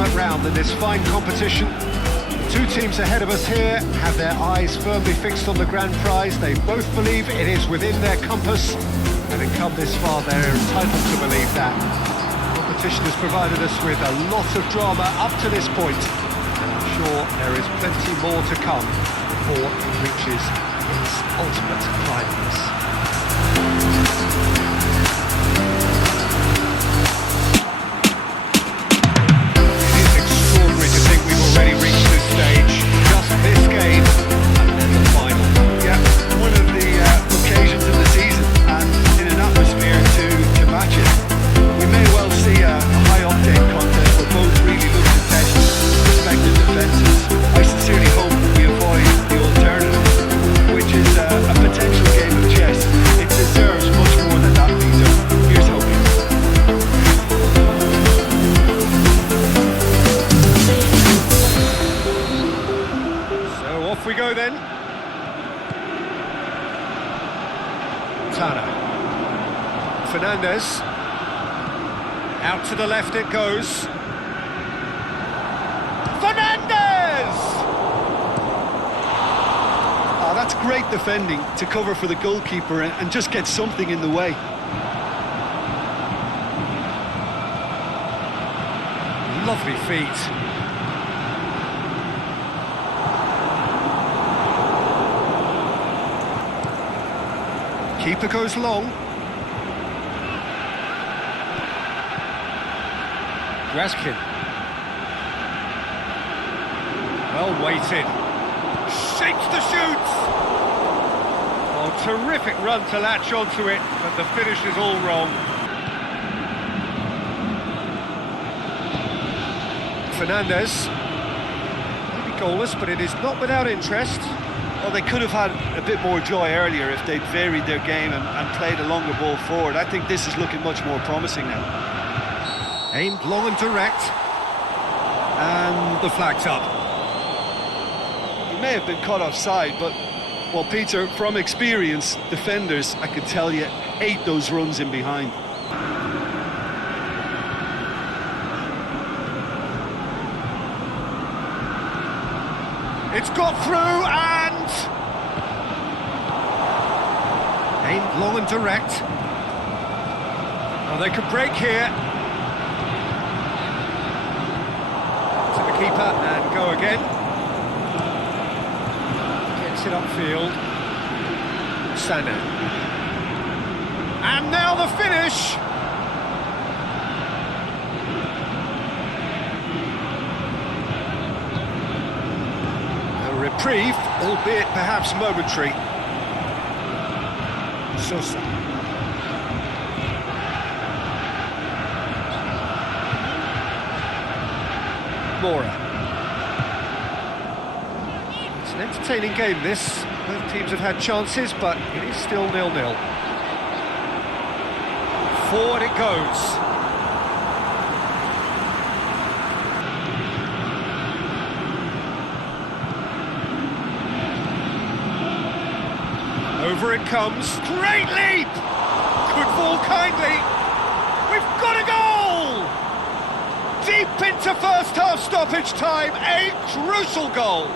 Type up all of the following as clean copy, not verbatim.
penultimate round in this fine competition. Two teams ahead of us here have their eyes firmly fixed on the grand prize. They both believe it is within their compass. Having come this far, they're entitled to believe that. Competition has provided us with a lot of drama up to this point, and I'm sure there is plenty more to come before it reaches its ultimate climax. We go then. Tana. Fernandez. Out to the left it goes. Fernandez! Oh, that's great defending to cover for the goalkeeper and just get something in the way. Lovely feet. Keeper goes long. Raskin. Well weighted. Shapes the shoot! Oh, terrific run to latch onto it, but the finish is all wrong. Fernandez. Maybe goalless, but it is not without interest. Well, they could have had a bit more joy earlier if they'd varied their game and played a longer ball forward. I think this is looking much more promising now. Aimed long and direct. And the flag's up. He may have been caught offside, but, well, Peter, from experience, defenders, I could tell you, hate those runs in behind. It's got through and... aimed long and direct. Oh, they could break here. To the keeper and go again. Gets it upfield. Sana. And now the finish! Reprieve, albeit perhaps momentary. Sosa. Mora. It's an entertaining game, this. Both teams have had chances, but it is still 0-0. Forward it goes. Over it comes, great leap! Good ball kindly, we've got a goal! Deep into first half stoppage time, a crucial goal!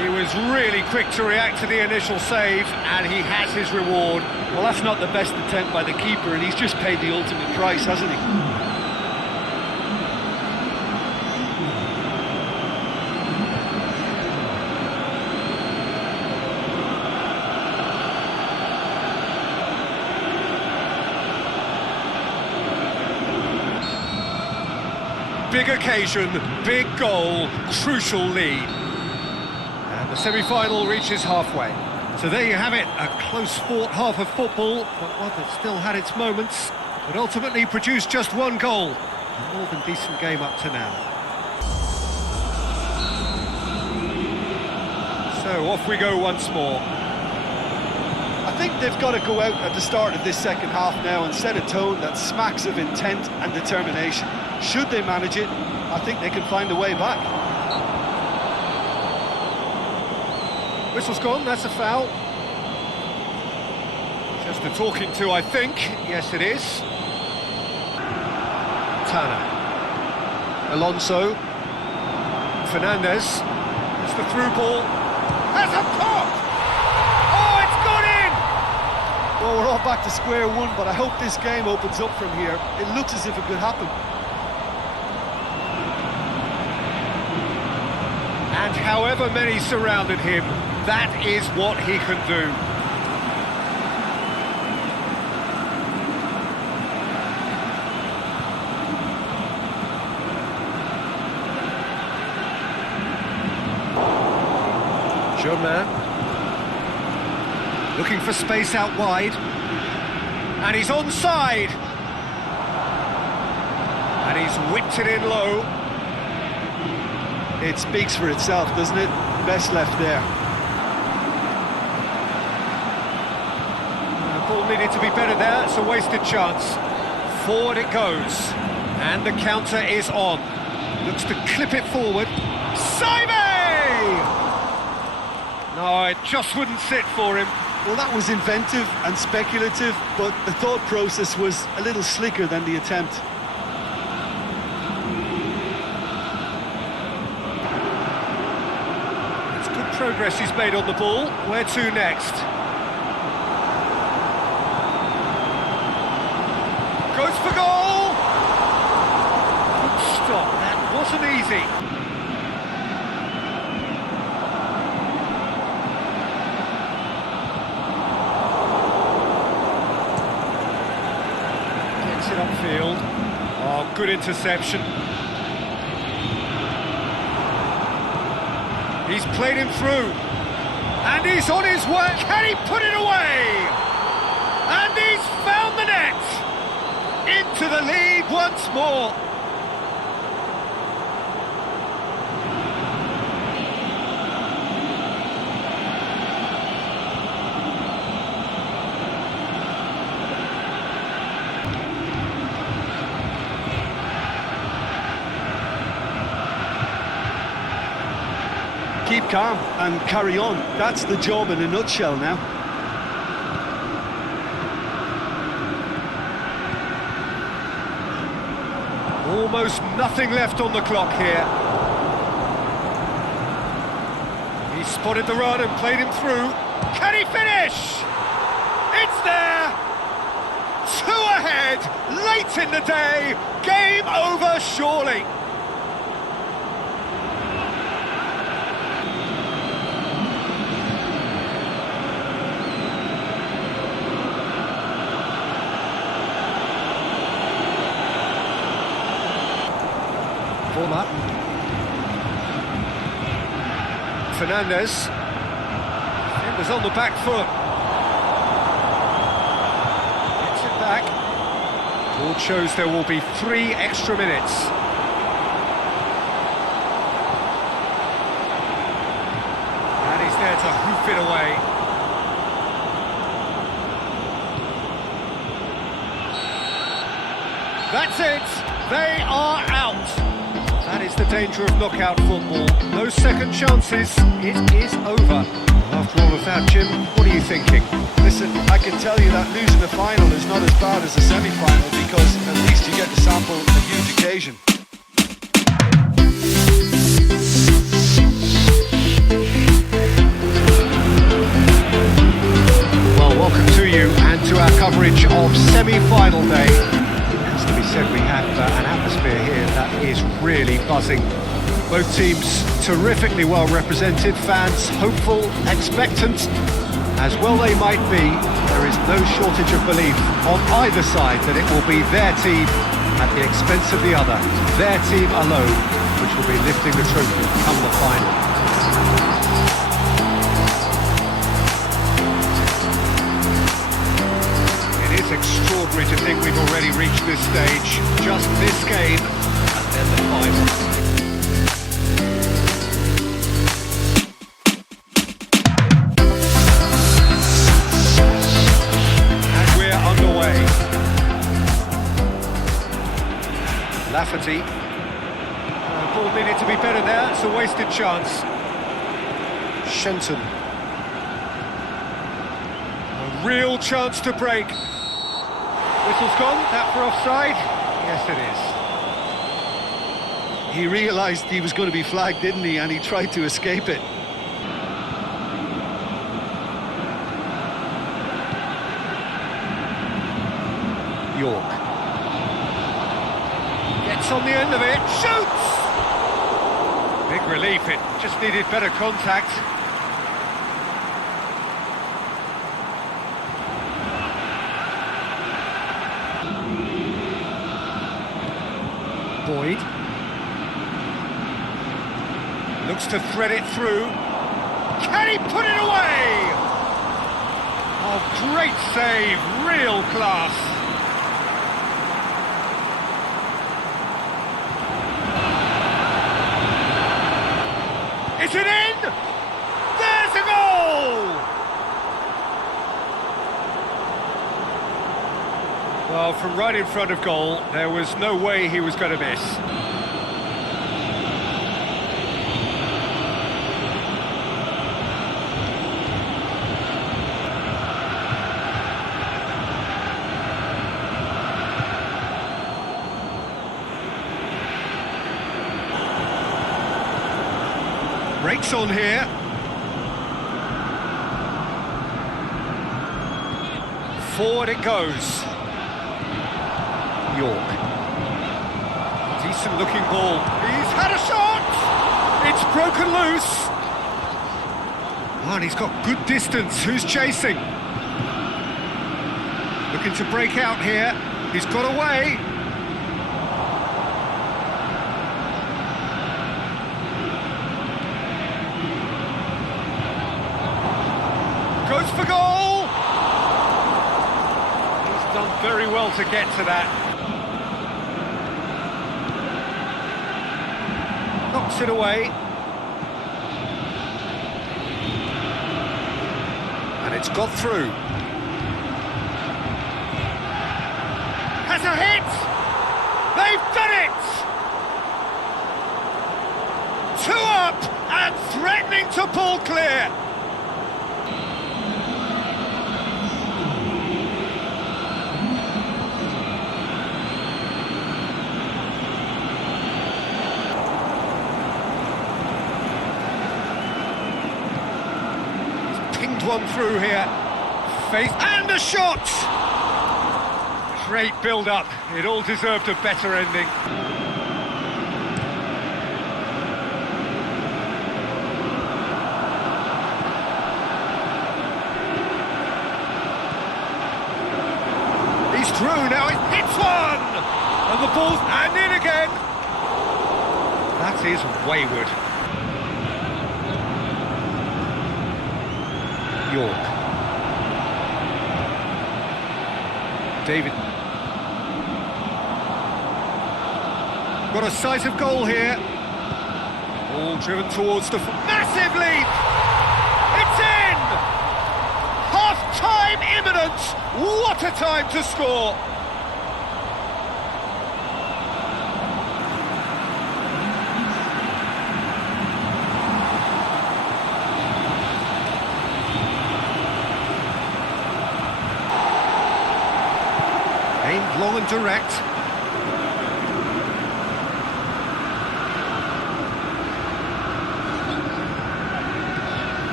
He was really quick to react to the initial save, and he has his reward. Well, that's not the best attempt by the keeper, and he's just paid the ultimate price, hasn't he? Big occasion, big goal, crucial lead. And the semi-final reaches halfway. So there you have it, a close-fought half of football, but one that still had its moments, but ultimately produced just one goal. A more than decent game up to now. So off we go once more. I think they've got to go out at the start of this second half now and set a tone that smacks of intent and determination. Should they manage it, I think they can find a way back. Whistle's gone, that's a foul. Just a talking to, I think. Yes, it is. Montana. Alonso. Fernandez. It's the through ball. Has a pop! Oh, it's gone in! Well, we're all back to square one, but I hope this game opens up from here. It looks as if it could happen. And however many surrounded him, that is what he can do. Germain. Looking for space out wide. And he's onside. And he's whipped it in low. It speaks for itself, doesn't it? Best left there. The ball needed to be better there, it's a wasted chance. Forward it goes, and the counter is on. Looks to clip it forward. Saibé! No, it just wouldn't sit for him. Well, that was inventive and speculative, but the thought process was a little slicker than the attempt. Progress he's made on the ball. Where to next? Goes for goal! Good stop, that wasn't easy. Gets it upfield. Oh, good interception. He's played him through, and he's on his way. Can he put it away? And he's found the net! Into the lead once more. Keep calm and carry on. That's the job in a nutshell now. Almost nothing left on the clock here. He spotted the run and played him through. Can he finish? It's there! 2 ahead, late in the day. Game over, surely. Form up. Fernandez. It was on the back foot. Gets it back. Board shows there will be 3 extra minutes. And he's there to hoof it away. That's it. They are out. That is the danger of knockout football. No second chances, it is over. After all of that, Jim, what are you thinking? Listen, I can tell you that losing the final is not as bad as the semi-final, because at least you get to sample a huge occasion. Well, welcome to you and to our coverage of semi-final day. To be said, we have an atmosphere here that is really buzzing. Both teams terrifically well represented, fans hopeful, expectant. As well they might be, there is no shortage of belief on either side that it will be their team at the expense of the other, their team alone, which will be lifting the trophy come the final. Extraordinary to think we've already reached this stage. Just this game, and then the final. And we're underway. Lafferty. The ball needed to be better there, it's a wasted chance. Shenton. A real chance to break. Whistle's gone, that for offside? Yes it is. He realised he was going to be flagged, didn't he? And he tried to escape it. York. Gets on the end of it, shoots! Big relief, it just needed better contact. Boyd. Looks to thread it through. Can he put it away? Oh, great save, real class. Is it in? There's a goal! Well, from right in front of goal, there was no way he was going to miss. Breaks on here. Forward it goes. York. Decent looking ball. He's had a shot! It's broken loose. Oh, and he's got good distance. Who's chasing? Looking to break out here. He's got away. Goes for goal! He's done very well to get to that. Knocks it away. And it's got through. Has a hit! They've done it! 2 up and threatening to pull clear. One through here, faith and a shot! Great build-up, it all deserved a better ending. He's through now, it hits one! And the ball's and in again! That is wayward. York. David. Got a sight of goal here. All driven towards the... Massive leap! It's in! Half-time imminent! What a time to score! Aimed long and direct.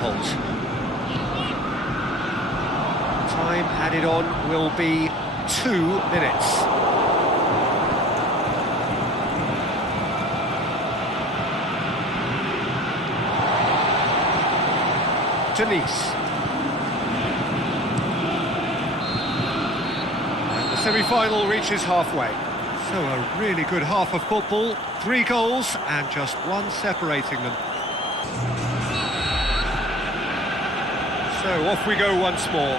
Holt. Time added on will be 2 minutes. Denise. Semi-final reaches halfway. So a really good half of football, 3 goals and just 1 separating them. So off we go once more.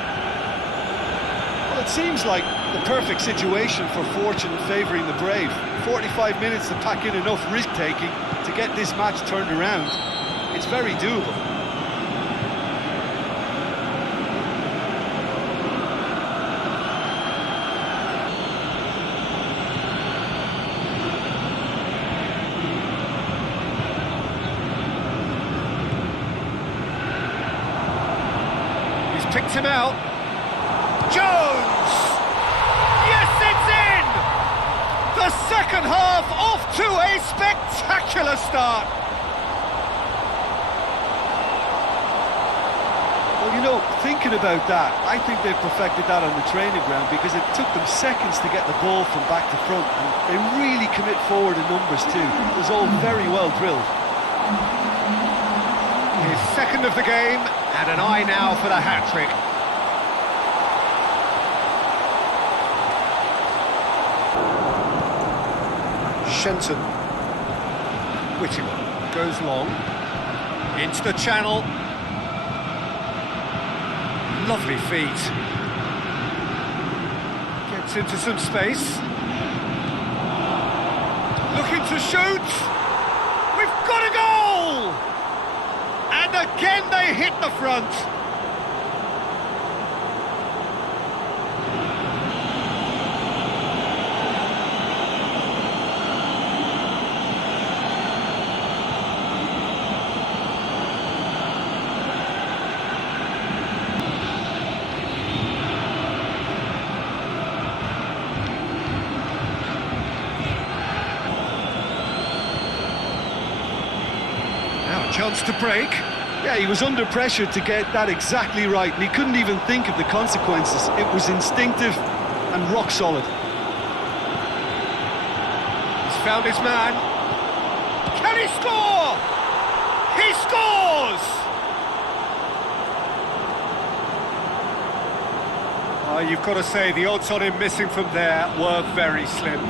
Well, it seems like the perfect situation for fortune favouring the brave. 45 minutes to pack in enough risk-taking to get this match turned around. It's very doable. Picked him out. Jones! Yes, it's in! The second half off to a spectacular start. Well, you know, thinking about that, I think they've perfected that on the training ground because it took them seconds to get the ball from back to front, and they really commit forward in numbers too. It was all very well drilled. His second of the game, and an eye now for the hat-trick. Shenton. Whittimer goes long. Into the channel. Lovely feet. Gets into some space. Looking to shoot. We've got a goal! And again they hit the front. Chance to break. Yeah, he was under pressure to get that exactly right, and he couldn't even think of the consequences. It was instinctive and rock solid. He's found his man. Can he score? He scores! Oh, you've got to say, the odds on him missing from there were very slim.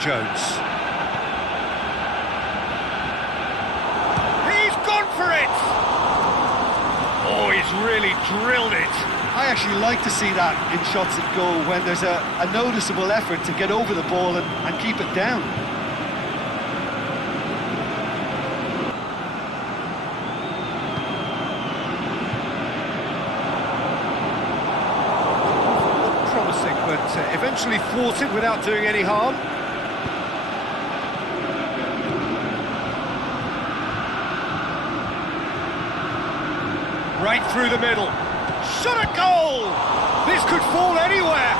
Jones. He's gone for it! Oh, he's really drilled it. I actually like to see that in shots at goal when there's a noticeable effort to get over the ball and keep it down. Promising, but eventually thwarted without doing any harm. Right through the middle. Shot a goal! This could fall anywhere.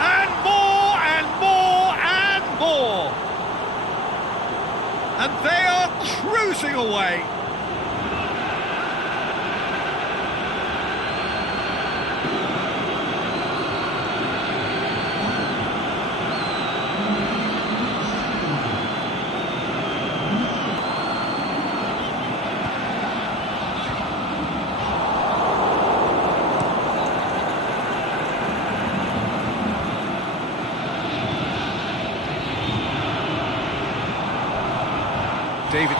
And more, and more, and more. And they are cruising away. David.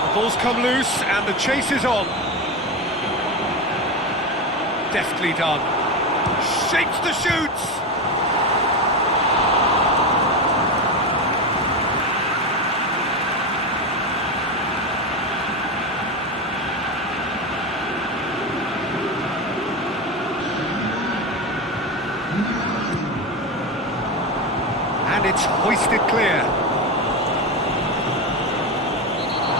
The ball's come loose and the chase is on. Deftly done. Shapes the shoots. And it's hoisted clear.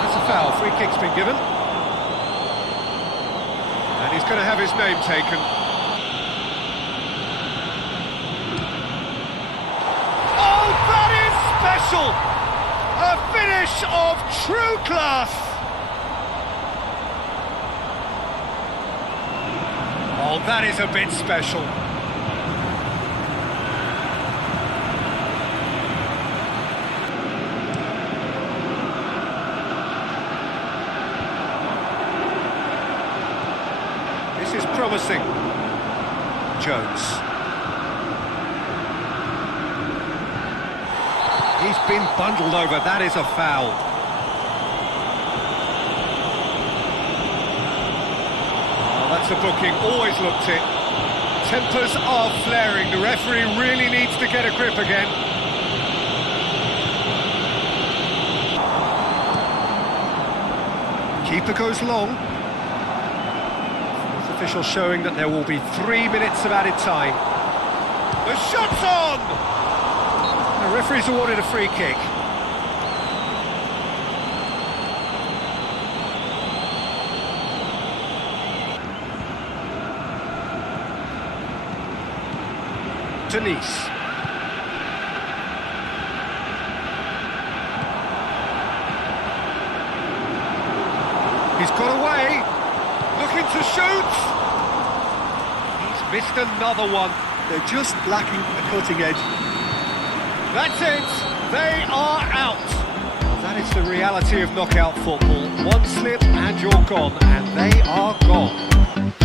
That's a foul. Free kick's been given. And he's going to have his name taken. Oh, that is special! A finish of true class! Oh, that is a bit special. This is promising. Jones. He's been bundled over, that is a foul. Oh, that's a booking, always looked it. Tempers are flaring, the referee really needs to get a grip again. Keeper goes long. official showing that there will be 3 minutes of added time. The shot's on! The referee's awarded a free kick. Denise. He's got away, looking to shoot. He's missed another one. They're just lacking a cutting edge. That's it, they are out. That is the reality of knockout football. One slip and you're gone, and they are gone.